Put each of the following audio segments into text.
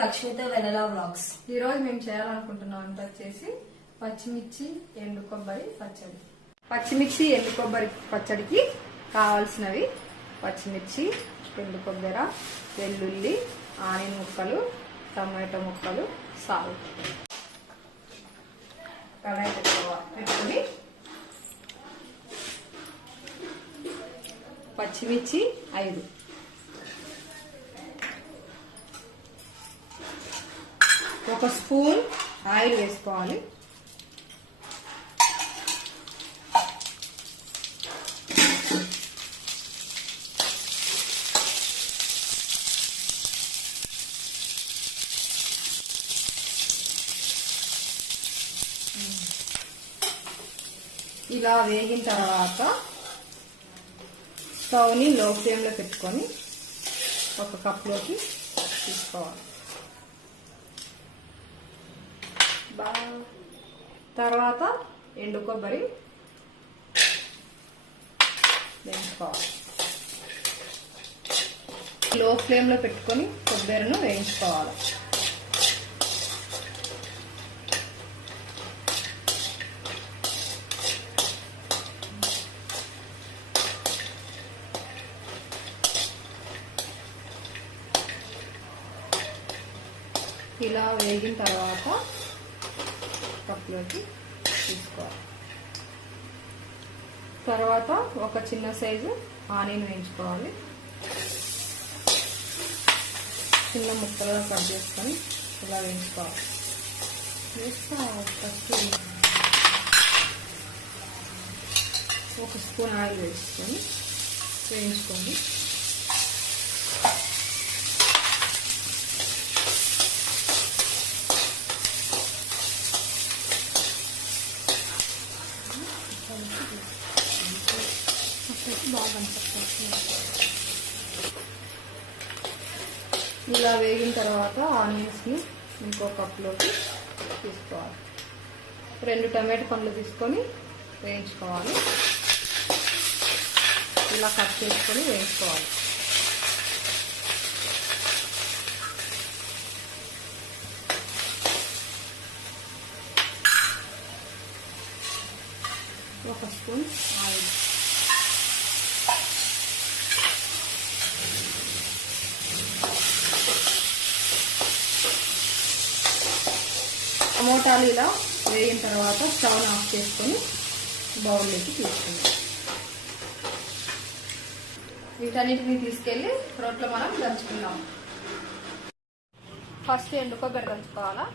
లక్ష్మితో వెనలా vlogs. ఈ రోజు మేము చేయాలనుకుంటున్నాం వంట వచ్చేసి పచ్చిమిర్చి ఎండు కొబ్బరి పచ్చడి. పచ్చిమిర్చి ఎండు కొబ్బరి పచ్చడికి కావాల్సినవి పచ్చిమిర్చి, ఎండు కొబ్బరి, వెల్లుల్లి, ఆనియన్ ముక్కలు, టమాటో ముక్కలు, సాల్ట్. కడాయి పెట్టుకొని పచ్చిమిర్చి 5, ఒక స్పూన్ ఆయిల్ వేసుకోవాలి. ఇలా వేగిన తర్వాత స్టవ్ని లో ఫ్లేమ్లో పెట్టుకొని ఒక కప్లోకి తీసుకోవాలి. తర్వాత ఎండు కొబ్బరి వేయించుకోవాలి. లో ఫ్లేమ్లో పెట్టుకొని కొబ్బరిను వేయించుకోవాలి. ఇలా వేగిన తర్వాత కప్లోకి తీసుకోవాలి. తర్వాత ఒక చిన్న సైజు ఆనియన్ వేయించుకోవాలి. చిన్న ముక్కలుగా కట్ చేసుకొని ఇలా వేయించుకోవాలి. ఒక స్పూన్ ఆయిల్ వేసుకొని వేయించుకోండి. ఇలా వేగిన తర్వాత ఆనియన్స్ని ఇంకో కప్లోకి తీసుకోవాలి. 2 టమాటా పండ్లు తీసుకొని వేయించుకోవాలి. ఇలా కట్ చేసుకొని వేయించుకోవాలి. ఒక స్పూన్ ఆయిల్, టమోటాలు ఇలా వేగిన తర్వాత స్టవ్ ఆఫ్ చేసుకొని బౌల్లోకి తీసుకుందాం. వీటన్నిటిని తీసుకెళ్ళి రోట్లో మనం దంచుకుందాం. ఫస్ట్ ఎండు కొబ్బరి దంచుకోవాలా.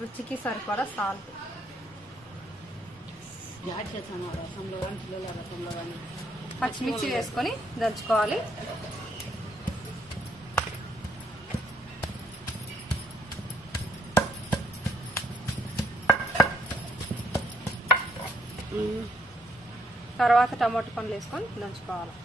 రుచికి సరిపడా సాల్ట్, పచ్చిమిర్చి వేసుకొని దంచుకోవాలి. తర్వాత టమాటో పండ్లు వేసుకొని దంచుకోవాలి.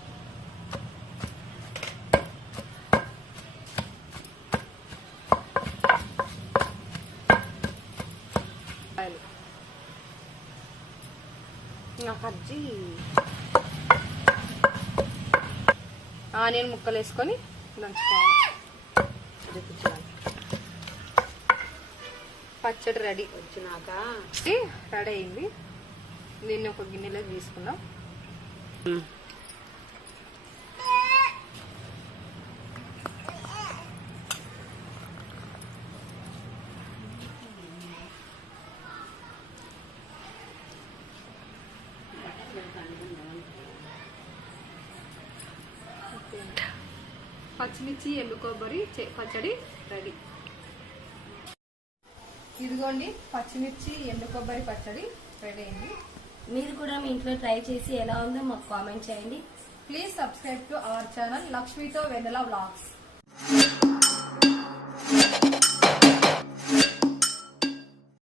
కజ్జి ఆనియన్ ముక్కలు వేసుకొని దంచుకోవాలి. పచ్చడి రెడీ వచ్చినాక రెడీ అయింది. దీన్ని ఒక గిన్నెలో తీసుకుందాం. పచ్చిమిర్చి ఎండు కొబ్బరి పచ్చడి రెడీ. ఇదిగోండి పచ్చిమిర్చి ఎండు కొబ్బరి పచ్చడి రెడీ అయింది. మీరు కూడా మీ ఇంట్లో ట్రై చేసి ఎలా ఉందో మాకు కామెంట్ చేయండి. Please subscribe to our channel లక్ష్మితో వెన్నెల వ్లాగ్స్.